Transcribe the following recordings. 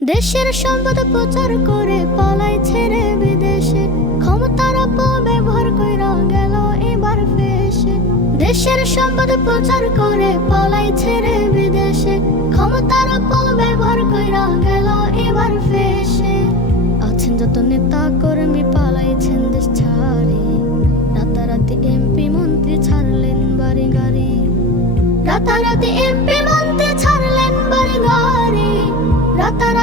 দেশের সম্পদ প্রচার করে পালাই ছেড়ে বিদেশে। ক্ষমতার অপব্যবহার কইরা গেল এবার ফেসে। দেশের সম্পদ প্রচার করে পালাই ছেড়ে বিদেশে। ক্ষমতার অপব্যবহার কইরা গেল এবার ফেসে। আছেন যত নেতা কর্মী পালাইছেন দেশ ছাড়ে। রাতারাতি এমপি মন্ত্রী ছাড়লেন বাড়ি গাড়ি। রাতারাতি এমপি মন্ত্রী ছাড়লেন বাড়ি গাড়ি। রাতারাতি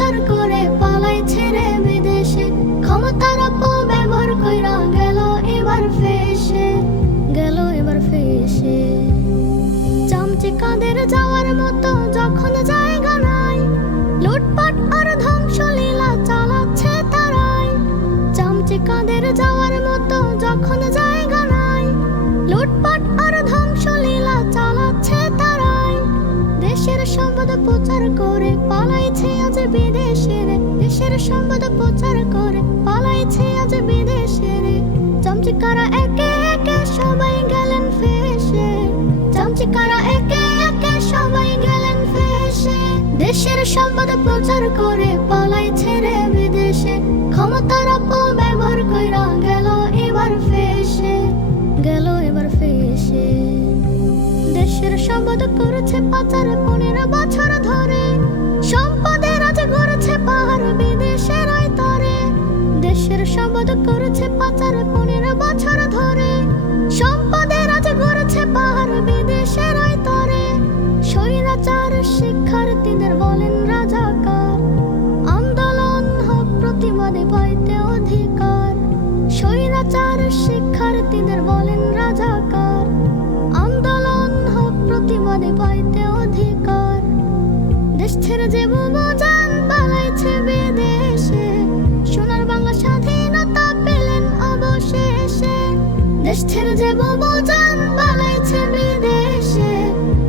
প্রচার করে পালাই ছেড়ে বিদেশে। ক্ষমতার অপব্যবহার কইরা গেল এবার ফেসে, গেল এবার ফেসে। চামচে কাদের যাওয়ার মতো যখন জায়গা নাই, লুটপাট আর ধ্বংসলীলা চালাচ্ছে তারাই। চামচে কাদের যাওয়ার মতো যখন জায়গা নাই, লুটপাট আর ধ্বংসলীলা সম্পদ প্রচার করে, পালাইছে আজ বিদেশের চামচিকারা একে একে সবাই গেলেন ফেসে। চামচিকারা একে একে সবাই গেলেন ফেসে। দেশের সম্পদ প্রচার করে, পালাইছে রে বিদেশে। ক্ষমতার অপব্যবহার কইরা গেল এবার ফেসে। গেল এবার ফেসে। দেশের সম্পদ করেছে পাচার, পনেরো বছর ধরে। সম্পদের আজ গড়েছে পাহাড় সম্পদ করেছে পাচার পনেরো বছর ধরে। সম্পদের আজ গড়েছে পাহাড় বিদেশের তরে স্বৈরাচার শিক্ষার্থীদের বলেন দেশ ছেড়ে যে বোমাজান পালাইছে বিদেশে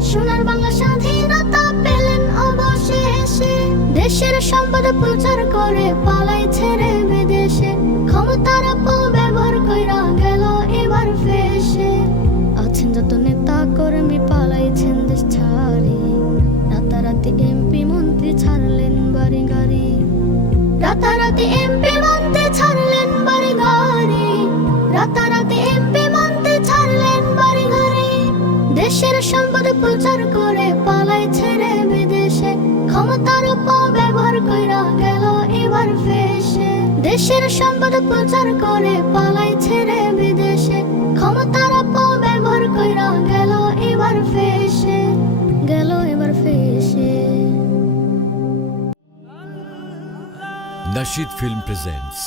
সোনার বাংলা স্বাধীনতা পেলেন অবশেষে। দেশের সম্পদ প্রচার করে পালাইছে রে বিদেশে। ক্ষমতার অপব্যবহার কইরা গেল এবার ফেসে। আছেন যত নেতা কর্মী, পালাইছেন দেশ ছাড়ে। রাতারাতি এমপি মন্ত্রী ছাড়লেন বাড়ি গাড়ি। রাতারাতি এমপি মন্ত্রী দেশের সম্পদ প্রচার করে পালাই ছেড়ে বিদেশে। ক্ষমতার অপব্যবহার কইরা গেল এবার ফেসে। দেশের সম্পদ প্রচার করে পালাই ছেড়ে বিদেশে। ক্ষমতার অপব্যবহার কইরা গেল এবার ফেসে। গেল এবার ফেসে। Nashid Film presents